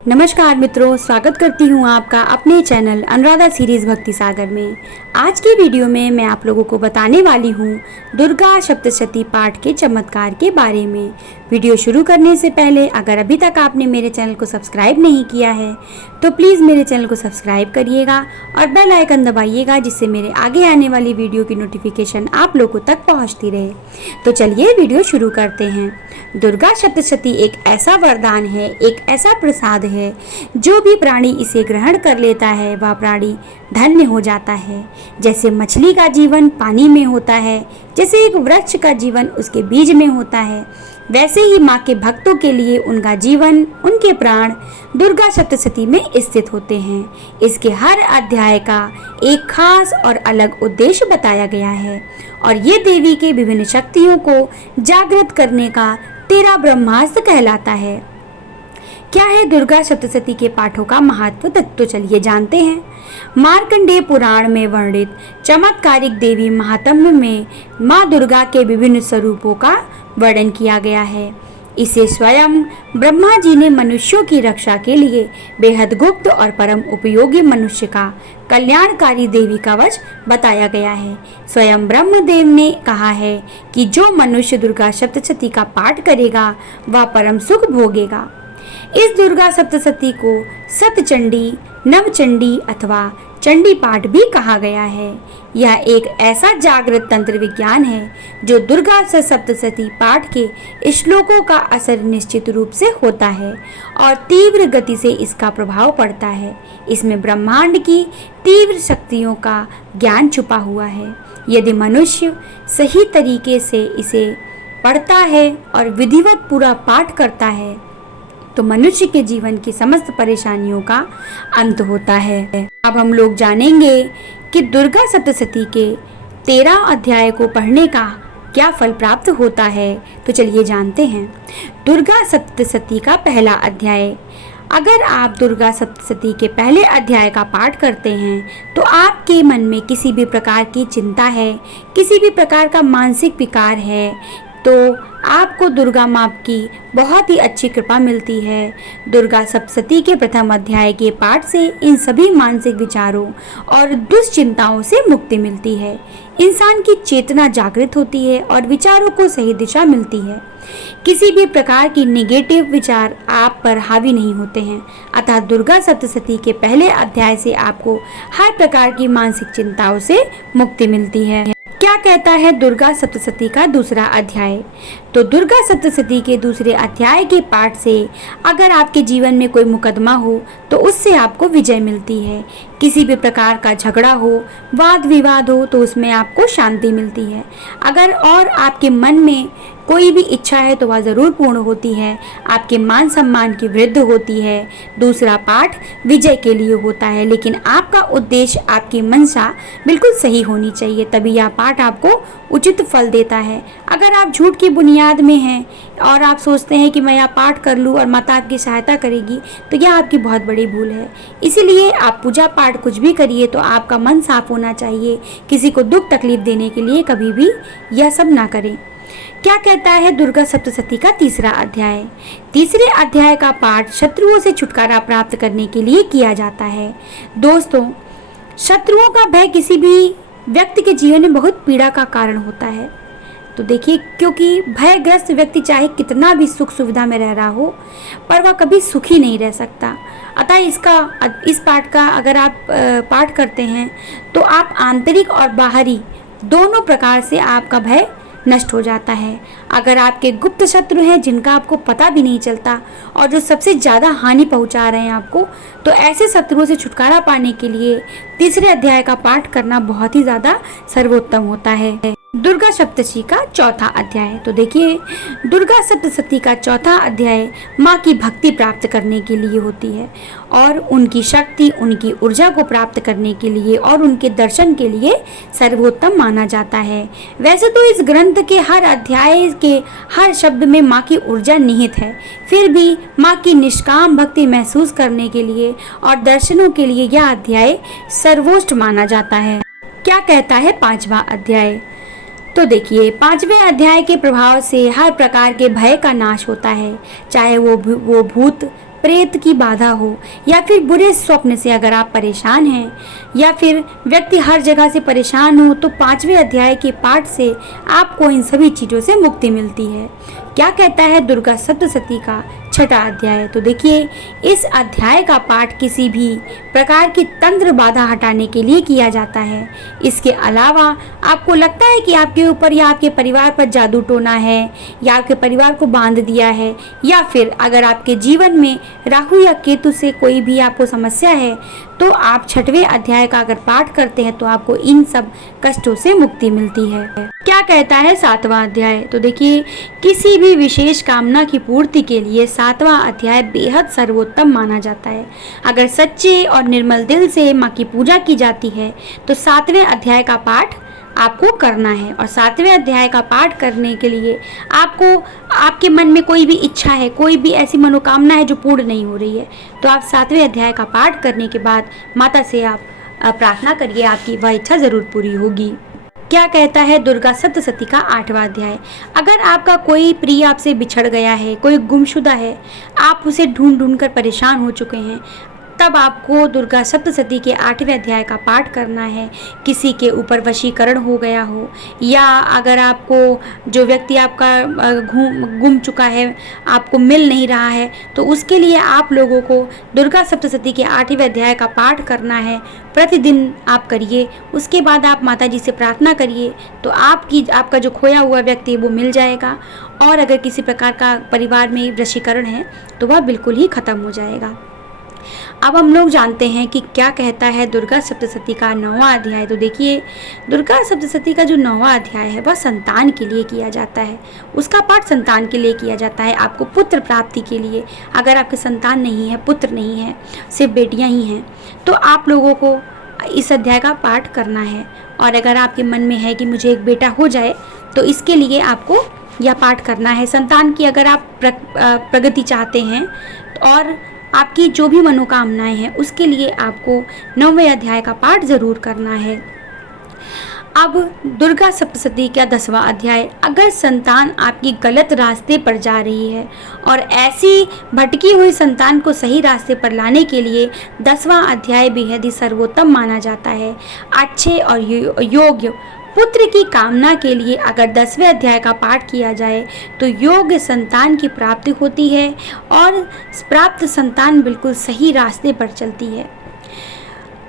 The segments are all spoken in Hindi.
नमस्कार मित्रों, स्वागत करती हूँ आपका अपने चैनल अनुराधा सीरीज भक्ति सागर में। आज की वीडियो में मैं आप लोगों को बताने वाली हूँ दुर्गा सप्तशती पाठ के चमत्कार के बारे में। वीडियो शुरू करने से पहले अगर अभी तक आपने मेरे चैनल को सब्सक्राइब नहीं किया है तो प्लीज़ मेरे चैनल को सब्सक्राइब करिएगा और बेल आइकन दबाइएगा, जिससे मेरे आगे आने वाली वीडियो की नोटिफिकेशन आप लोगों तक पहुँचती रहे। तो चलिए वीडियो शुरू करते हैं। दुर्गा सप्तशती एक ऐसा वरदान है, एक ऐसा प्रसाद है, जो भी प्राणी इसे ग्रहण कर लेता है वह प्राणी धन्य हो जाता है। जैसे मछली का जीवन पानी में होता है, जैसे एक वृक्ष का जीवन उसके बीज में होता है, वैसे ही माँ के भक्तों के लिए उनका जीवन, उनके प्राण दुर्गा सप्तशती में स्थित होते हैं। इसके हर अध्याय का एक खास और अलग उद्देश्य बताया गया है और ये देवी के विभिन्न शक्तियों को जागृत करने का 13 ब्रह्मास्त्र कहलाता है। क्या है दुर्गा सप्तशती के पाठों का महत्व, तो चलिए जानते हैं। मार्कंडेय पुराण में वर्णित चमत्कारिक देवी महात्म्य में माँ दुर्गा के विभिन्न स्वरूपों का वर्णन किया गया है। इसे स्वयं ब्रह्मा जी ने मनुष्यों की रक्षा के लिए बेहद गुप्त और परम उपयोगी मनुष्य का कल्याणकारी देवी कवच बताया गया है। स्वयं ब्रह्मदेव ने कहा है कि जो मनुष्य दुर्गा सप्तशती का पाठ करेगा वह परम सुख भोगेगा। इस दुर्गा सप्तशती को सतचंडी, नवचंडी अथवा चंडी पाठ भी कहा गया है। यह एक ऐसा जागृत तंत्र विज्ञान है जो दुर्गा सप्तशती पाठ के श्लोकों का असर निश्चित रूप से होता है और तीव्र गति से इसका प्रभाव पड़ता है। इसमें ब्रह्मांड की तीव्र शक्तियों का ज्ञान छुपा हुआ है। यदि मनुष्य सही तरीके से इसे पढ़ता है और विधिवत पूरा पाठ करता है तो मनुष्य के जीवन की समस्त परेशानियों का अंत होता है। अब हम लोग जानेंगे कि दुर्गा सप्तशती के 13 अध्याय को पढ़ने का क्या फल प्राप्त होता है। तो चलिए जानते हैं। दुर्गा सप्तशती का पहला अध्याय। अगर आप दुर्गा सप्तशती के पहले अध्याय का पाठ करते हैं तो आपके मन में किसी भी प्रकार की चिंता है, किसी भी प्रकार का मानसिक विकार है, तो आपको दुर्गा माँ की बहुत ही अच्छी कृपा मिलती है। दुर्गा सप्तशती के प्रथम अध्याय के पाठ से इन सभी मानसिक विचारों और दुश्चिंताओं से मुक्ति मिलती है। इंसान की चेतना जागृत होती है और विचारों को सही दिशा मिलती है। किसी भी प्रकार की नेगेटिव विचार आप पर हावी नहीं होते हैं। अतः दुर्गा सप्तशती के पहले अध्याय से आपको हर प्रकार की मानसिक चिंताओं से मुक्ति मिलती है। क्या कहता है दुर्गा सप्तशती का दूसरा अध्याय? तो दुर्गा सप्तशती के दूसरे अध्याय के पाठ से अगर आपके जीवन में कोई मुकदमा हो तो उससे आपको विजय मिलती है। किसी भी प्रकार का झगड़ा हो, वाद विवाद हो तो उसमें आपको शांति मिलती है। अगर और आपके मन में कोई भी इच्छा है तो वह ज़रूर पूर्ण होती है। आपके मान सम्मान की वृद्धि होती है। दूसरा पाठ विजय के लिए होता है, लेकिन आपका उद्देश्य, आपकी मंशा बिल्कुल सही होनी चाहिए, तभी यह पाठ आपको उचित फल देता है। अगर आप झूठ की बुनियाद में हैं और आप सोचते हैं कि मैं यह पाठ कर लूँ और माता आपकी सहायता करेगी, तो यह आपकी बहुत बड़ी भूल है। इसीलिए आप पूजा पाठ कुछ भी करिए तो आपका मन साफ होना चाहिए। किसी को दुख तकलीफ देने के लिए कभी भी यह सब ना करें। क्या कहता है दुर्गा सप्तशती का तीसरा अध्याय? तीसरे अध्याय का पाठ शत्रुओं से छुटकारा प्राप्त करने के लिए किया जाता है। दोस्तों, शत्रुओं का भय किसी भी व्यक्ति के जीवन में बहुत पीड़ा का कारण होता है। तो देखिए, क्योंकि भयग्रस्त व्यक्ति चाहे कितना भी सुख सुविधा में रह रहा हो पर वह कभी सुखी नहीं रह सकता। अतः इस पाठ का अगर आप पाठ करते हैं तो आप आंतरिक और बाहरी दोनों प्रकार से आपका भय नष्ट हो जाता है। अगर आपके गुप्त शत्रु हैं जिनका आपको पता भी नहीं चलता और जो सबसे ज़्यादा हानि पहुंचा रहे हैं आपको, तो ऐसे शत्रुओं से छुटकारा पाने के लिए तीसरे अध्याय का पाठ करना बहुत ही ज़्यादा सर्वोत्तम होता है। दुर्गा सप्तशती का चौथा अध्याय। तो देखिए, दुर्गा सप्तशती का चौथा अध्याय माँ की भक्ति प्राप्त करने के लिए होती है और उनकी शक्ति, उनकी ऊर्जा को प्राप्त करने के लिए और उनके दर्शन के लिए सर्वोत्तम माना जाता है। वैसे तो इस ग्रंथ के हर अध्याय के हर शब्द में माँ की ऊर्जा निहित है, फिर भी माँ की निष्काम भक्ति महसूस करने के लिए और दर्शनों के लिए यह अध्याय सर्वोच्च माना जाता है। क्या कहता है पांचवा अध्याय? तो देखिए, 5वें अध्याय के प्रभाव से हर प्रकार के भय का नाश होता है, चाहे वो भूत प्रेत की बाधा हो, या फिर बुरे स्वप्न से अगर आप परेशान हैं, या फिर व्यक्ति हर जगह से परेशान हो, तो 5वें अध्याय के पाठ से आपको इन सभी चीज़ों से मुक्ति मिलती है। क्या कहता है दुर्गा सप्तशती का 6वां अध्याय? तो देखिए, इस अध्याय का पाठ किसी भी प्रकार की तंत्र बाधा हटाने के लिए किया जाता है। इसके अलावा आपको लगता है कि आपके ऊपर या आपके परिवार पर जादू टोना है, या आपके परिवार को बांध दिया है, या फिर अगर आपके जीवन में राहु या केतु से कोई भी आपको समस्या है, तो आप 6वें अध्याय का अगर पाठ करते हैं तो आपको इन सब कष्टों से मुक्ति मिलती है। क्या कहता है 7वां अध्याय? तो देखिए, किसी भी विशेष कामना की पूर्ति के लिए 7वां अध्याय बेहद सर्वोत्तम माना जाता है। अगर सच्चे और निर्मल दिल से माँ की पूजा की जाती है तो 7वें अध्याय का पाठ आपको करना है। और 7वें अध्याय का पाठ करने के लिए आपको, आपके मन में कोई भी इच्छा है, कोई भी ऐसी मनोकामना है जो पूर्ण नहीं हो रही है, तो आप 7वें अध्याय का पाठ करने के बाद माता से आप प्रार्थना करिए, आपकी वह इच्छा ज़रूर पूरी होगी। क्या कहता है दुर्गा सप्तशती का 8वां अध्याय? अगर आपका कोई प्रिय आपसे बिछड़ गया है, कोई गुमशुदा है, आप उसे ढूंढ ढूंढ कर परेशान हो चुके हैं, तब आपको दुर्गा सप्तशती के 8वें अध्याय का पाठ करना है। किसी के ऊपर वशीकरण हो गया हो, या अगर आपको जो व्यक्ति आपका गुम चुका है, आपको मिल नहीं रहा है, तो उसके लिए आप लोगों को दुर्गा सप्तशती के 8वें अध्याय का पाठ करना है। प्रतिदिन आप करिए, उसके बाद आप माता जी से प्रार्थना करिए, तो आपका जो खोया हुआ व्यक्ति है वो मिल जाएगा। और अगर किसी प्रकार का परिवार में वशीकरण है तो वह बिल्कुल ही खत्म हो जाएगा। अब हम लोग जानते हैं कि क्या कहता है दुर्गा सप्तशती का 9वां अध्याय। तो देखिए, दुर्गा सप्तशती का जो 9वां अध्याय है वह संतान के लिए किया जाता है। उसका पाठ संतान के लिए किया जाता है, आपको पुत्र प्राप्ति के लिए। अगर आपके संतान नहीं है, पुत्र नहीं है, सिर्फ बेटियां ही हैं, तो आप लोगों को इस अध्याय का पाठ करना है। और अगर आपके मन में है कि मुझे एक बेटा हो जाए, तो इसके लिए आपको यह पाठ करना है। संतान की अगर आप प्रगति चाहते हैं और आपकी जो भी मनोकामनाएं हैं, उसके लिए आपको 9वें अध्याय का पाठ ज़रूर करना है। अब दुर्गा सप्तशती का 10वां अध्याय। अगर संतान आपकी गलत रास्ते पर जा रही है और ऐसी भटकी हुई संतान को सही रास्ते पर लाने के लिए 10वां अध्याय बेहद ही सर्वोत्तम माना जाता है। अच्छे और योग्य पुत्र की कामना के लिए अगर 10वें अध्याय का पाठ किया जाए तो योग्य संतान की प्राप्ति होती है और प्राप्त संतान बिल्कुल सही रास्ते पर चलती है।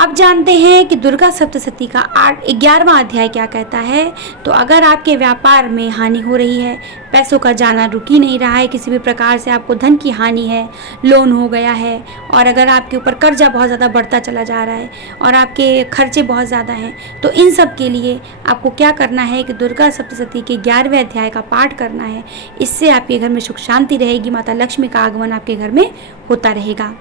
अब जानते हैं कि दुर्गा सप्तशती का 11वां अध्याय क्या कहता है। तो अगर आपके व्यापार में हानि हो रही है, पैसों का जाना रुक ही नहीं रहा है, किसी भी प्रकार से आपको धन की हानि है, लोन हो गया है, और अगर आपके ऊपर कर्जा बहुत ज़्यादा बढ़ता चला जा रहा है और आपके खर्चे बहुत ज़्यादा हैं, तो इन सब के लिए आपको क्या करना है कि दुर्गा सप्तशती के 11वें अध्याय का पाठ करना है। इससे आपके घर में सुख शांति रहेगी, माता लक्ष्मी का आगमन आपके घर में होता रहेगा।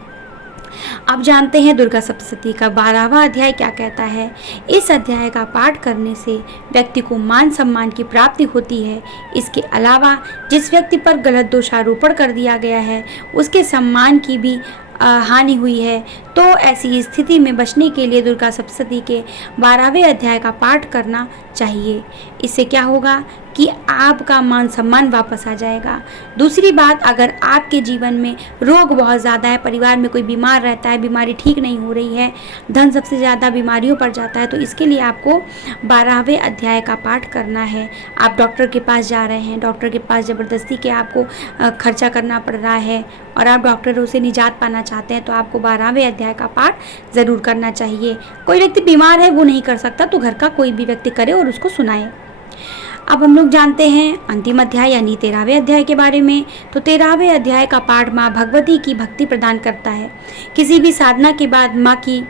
अब जानते हैं दुर्गा सप्तशती का 12वां अध्याय क्या कहता है। इस अध्याय का पाठ करने से व्यक्ति को मान सम्मान की प्राप्ति होती है। इसके अलावा जिस व्यक्ति पर गलत दोषारोपण कर दिया गया है, उसके सम्मान की भी हानि हुई है, तो ऐसी स्थिति में बचने के लिए दुर्गा सप्तशती के 12वें अध्याय का पाठ करना चाहिए। इससे क्या होगा कि आपका मान सम्मान वापस आ जाएगा। दूसरी बात, अगर आपके जीवन में रोग बहुत ज़्यादा है, परिवार में कोई बीमार रहता है, बीमारी ठीक नहीं हो रही है, धन सबसे ज़्यादा बीमारियों पर जाता है, तो इसके लिए आपको 12वें अध्याय का पाठ करना है। आप डॉक्टर के पास जा रहे हैं, डॉक्टर के पास ज़बरदस्ती के आपको खर्चा करना पड़ रहा है और आप डॉक्टरों से निजात पाना चाहते हैं, तो आपको 12वें अध्याय का पाठ ज़रूर करना चाहिए। कोई व्यक्ति बीमार है, वो नहीं कर सकता, तो घर का कोई भी व्यक्ति करे और उसको सुनाए। अब हम लोग जानते हैं अंतिम अध्याय यानी 13वें अध्याय के बारे में। तो 13वें अध्याय का पाठ माँ भगवती की भक्ति प्रदान करता है। किसी भी साधना के बाद माँ की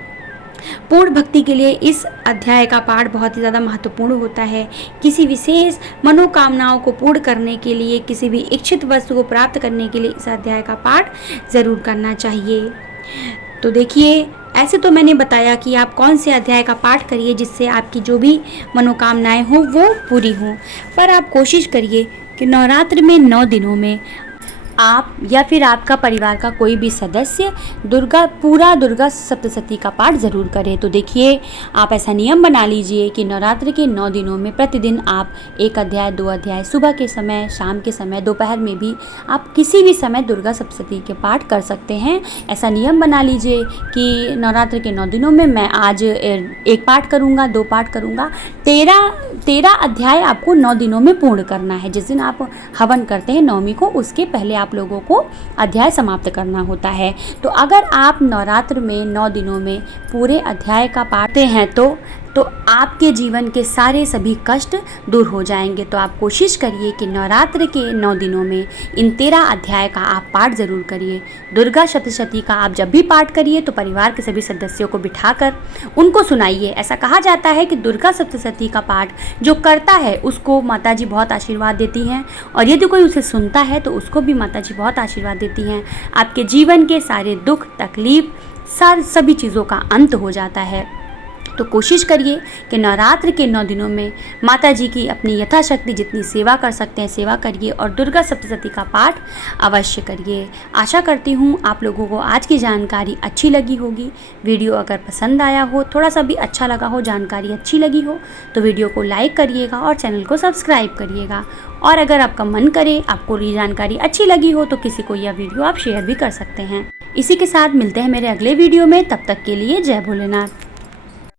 पूर्ण भक्ति के लिए इस अध्याय का पाठ बहुत ही ज़्यादा महत्वपूर्ण होता है। किसी विशेष मनोकामनाओं को पूर्ण करने के लिए, किसी भी इच्छित वस्तु को प्राप्त करने के लिए इस अध्याय का पाठ ज़रूर करना चाहिए। तो देखिए, ऐसे तो मैंने बताया कि आप कौन से अध्याय का पाठ करिए जिससे आपकी जो भी मनोकामनाएं हो वो पूरी हो, पर आप कोशिश करिए कि नवरात्र में 9 दिनों में आप या फिर आपका परिवार का कोई भी सदस्य पूरा दुर्गा सप्तशती का पाठ ज़रूर करें। तो देखिए, आप ऐसा नियम बना लीजिए कि नवरात्र के 9 दिनों में प्रतिदिन आप 1 अध्याय 2 अध्याय सुबह के समय, शाम के समय, दोपहर में भी आप किसी भी समय दुर्गा सप्तशती के पाठ कर सकते हैं। ऐसा नियम बना लीजिए कि नवरात्र के 9 दिनों में मैं आज 1 पाठ करूँगा, 2 पाठ करूँगा। 13 अध्याय आपको 9 दिनों में पूर्ण करना है। जिस दिन आप हवन करते हैं नवमी को, उसके पहले आप लोगों को अध्याय समाप्त करना होता है। तो अगर आप नवरात्र में 9 दिनों में पूरे अध्याय का पाठते हैं तो आपके जीवन के सारे सभी कष्ट दूर हो जाएंगे। तो आप कोशिश करिए कि नवरात्र के 9 दिनों में इन 13 अध्याय का आप पाठ ज़रूर करिए। दुर्गा सप्तशती का आप जब भी पाठ करिए तो परिवार के सभी सदस्यों को बिठाकर उनको सुनाइए। ऐसा कहा जाता है कि दुर्गा सप्तशती का पाठ जो करता है उसको माताजी बहुत आशीर्वाद देती हैं, और यदि कोई उसे सुनता है तो उसको भी माताजी बहुत आशीर्वाद देती हैं। आपके जीवन के सारे दुख तकलीफ सभी चीज़ों का अंत हो जाता है। तो कोशिश करिए कि नवरात्र के 9 दिनों में माता जी की अपनी यथाशक्ति जितनी सेवा कर सकते हैं सेवा करिए, और दुर्गा सप्तशती का पाठ अवश्य करिए। आशा करती हूँ आप लोगों को आज की जानकारी अच्छी लगी होगी। वीडियो अगर पसंद आया हो, थोड़ा सा भी अच्छा लगा हो, जानकारी अच्छी लगी हो, तो वीडियो को लाइक करिएगा और चैनल को सब्सक्राइब करिएगा। और अगर आपका मन करे, आपको ये जानकारी अच्छी लगी हो, तो किसी को यह वीडियो आप शेयर भी कर सकते हैं। इसी के साथ मिलते हैं मेरे अगले वीडियो में। तब तक के लिए जय भोलेनाथ।